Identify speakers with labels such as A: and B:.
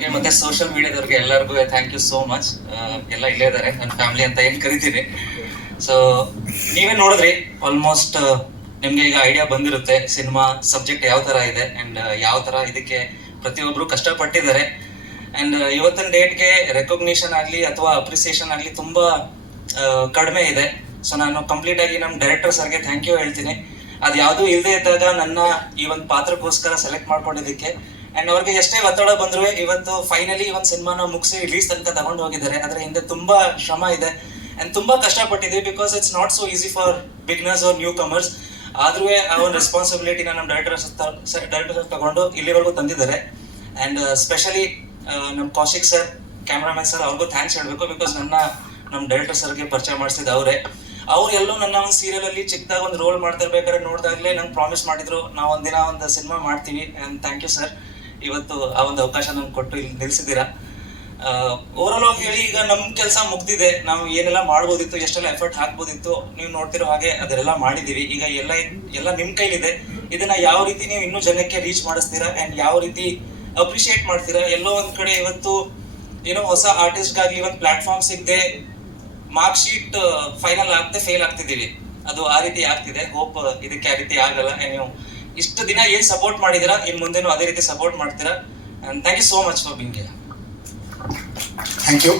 A: ಅವ್ರಿಗೆ, ಮತ್ತೆ ಸೋಷಿಯಲ್ ಮೀಡಿಯಾದವ್ರಿಗೆ ಎಲ್ಲರಿಗೂ ಥ್ಯಾಂಕ್ ಯು ಸೋ ಮಚ್ ಎಲ್ಲ ಇಲ್ಲೇ ಇದ್ದಾರೆ, ನನ್ನ ಫ್ಯಾಮಿಲಿ ಅಂತ ಏನ್ ಕರಿತೀನಿ ಸೊ ನೀವೇ ನೋಡಿದ್ರಿ ಆಲ್ಮೋಸ್ಟ್ ನಿಮ್ಗೆ ಈಗ ಐಡಿಯಾ ಬಂದಿರುತ್ತೆ ಸಿನಿಮಾ ಸಬ್ಜೆಕ್ಟ್ ಯಾವ ತರ ಇದೆ ಅಂಡ್ ಯಾವ ತರ ಇದಕ್ಕೆ ಪ್ರತಿಯೊಬ್ರು ಕಷ್ಟಪಟ್ಟಿದ್ದಾರೆ. ಅಂಡ್ ಇವತ್ತಿನ ಡೇಟ್ಗೆ ರೆಕಗ್ನಿಷನ್ ಆಗ್ಲಿ ಅಥವಾ ಅಪ್ರಿಸಿಯೇಷನ್ ಆಗ್ಲಿ ತುಂಬಾ ಕಡಿಮೆ ಇದೆ. ಸೊ ನಾನು ಕಂಪ್ಲೀಟ್ ಆಗಿ ನಮ್ಮ ಡೈರೆಕ್ಟರ್ ಸರ್ಗೆ ಥ್ಯಾಂಕ್ ಯು ಹೇಳ್ತೀನಿ. ಅದು ಯಾವುದು ಇಲ್ಲದೆ ಇದ್ದಾಗ ನನ್ನ ಈ ಒಂದು ಪಾತ್ರಕ್ಕೋಸ್ಕರ ಸೆಲೆಕ್ಟ್ ಮಾಡ್ಕೊಂಡಿದ್ದಕ್ಕೆ ಅಂಡ್ ಅವ್ರಿಗೆ ಎಷ್ಟೇ ಒತ್ತಡ ಬಂದ್ರು ಇವತ್ತು ಫೈನಲಿ ಒಂದು ಸಿನಿಮಾನ ಮುಗಿಸಿ ರಿಲೀಸ್ ತನಕ ತಗೊಂಡು ಹೋಗಿದ್ದಾರೆ. ಅದ್ರ ಹಿಂದೆ ತುಂಬಾ ಶ್ರಮ ಇದೆ. ಅಂಡ್ ತುಂಬಾ ಕಷ್ಟಪಟ್ಟಿದ್ವಿ because it's not so easy for beginners or newcomers ಆದ್ರೂ ಆ ಒಂದು ರೆಸ್ಪಾನ್ಸಿಬಿಲಿಟಿನ ನಮ್ಮ ಡೈರೆಕ್ಟರ್ ಡೈರೆಕ್ಟರ್ ತಗೊಂಡು ಇಲ್ಲಿವರೆಗೂ ತಂದಿದ್ದಾರೆ. ಅಂಡ್ ಸ್ಪೆಷಲಿ ನಮ್ಮ ಕೌಶಿಕ್ ಸರ್ ಕ್ಯಾಮ್ರಾಮನ್ ಸರ್ ಅವ್ರಿಗೂ ಥ್ಯಾಂಕ್ಸ್ ಹೇಳ್ಬೇಕು ಬಿಕಾಸ್ ನನ್ನ ನಮ್ಮ ಡೈರೆಕ್ಟರ್ ಸರ್ಗೆ ಪರಿಚಯ ಮಾಡಿಸಿದ ಅವರೇ. ಅವ್ರು ಎಲ್ಲೋ ನನ್ನ ಒಂದು ಸೀರಿಯಲ್ ಅಲ್ಲಿ ಚಿಕ್ಕದಾಗ ಒಂದು ರೋಲ್ ಮಾಡ್ತಾ ಇರ್ಬೇಕಾದ್ರೆ ನೋಡಿದಾಗಲೇ ನಂಗೆ ಪ್ರಾಮಿಸ್ ಮಾಡಿದ್ರು, ನಾವು ಒಂದಿನ ಒಂದು ಸಿನಿಮಾ ಮಾಡ್ತೀವಿ. ಅಂಡ್ ಥ್ಯಾಂಕ್ ಯು ಸರ್ ಇವತ್ತು ಆ ಒಂದು ಅವಕಾಶ ನಮ್ಗೆ ಕೊಟ್ಟು ಇಲ್ಲಿ ನಿಲ್ಸಿದ್ದೀರಾ ಓವರಾಲ್ ಆಗಿ ಹೇಳಿ ಈಗ ನಮ್ ಕೆಲಸ ಮುಗ್ದಿದೆ. ನಾವು ಏನೆಲ್ಲ ಮಾಡ್ಬೋದಿತ್ತು, ಎಷ್ಟೆಲ್ಲ ಎಫರ್ಟ್ ಹಾಕ್ಬೋದಿತ್ತು, ನೀವು ನೋಡ್ತಿರೋ ಹಾಗೆ ಅದೆಲ್ಲ ಮಾಡಿದೀವಿ ಈಗ ಎಲ್ಲ ಎಲ್ಲ ನಿಮ್ ಕೈಲಿದೆ. ಇದನ್ನ ಯಾವ ರೀತಿ ನೀವು ಇನ್ನೂ ಜನಕ್ಕೆ ರೀಚ್ ಮಾಡಿಸ್ತೀರಾ? ಅಂಡ್ ಯಾವ ರೀತಿ ಅಪ್ರಿಷಿಯೇಟ್ ಮಾಡ್ತೀರಾ? ಎಲ್ಲೋ ಒಂದ್ ಕಡೆ ಇವತ್ತು ಏನೋ ಹೊಸ ಆರ್ಟಿಸ್ಟ್ಗಾಗ್ಲಿ ಒಂದು ಪ್ಲಾಟ್ಫಾರ್ಮ್ ಸಿಗದೆ ಮಾರ್ಕ್ ಶೀಟ್ ಫೈನಲ್ ಆಗದೆ ಫೇಲ್ ಆಗ್ತಿದ್ದೀವಿ. ಅದು ಆ ರೀತಿ ಆಗ್ತಿದೆ. ಹೋಪ್ ಇದಕ್ಕೆ ಆ ರೀತಿ ಆಗಲ್ಲ. ನೀವು ಇಷ್ಟು ದಿನ ಏನ್ ಸಪೋರ್ಟ್ ಮಾಡಿದಿರಾ? ಇನ್ ಮುಂದೆನೂ ಅದೇ ರೀತಿ ಸಪೋರ್ಟ್ ಮಾಡ್ತೀರಾ? Thank you so much for being
B: thank you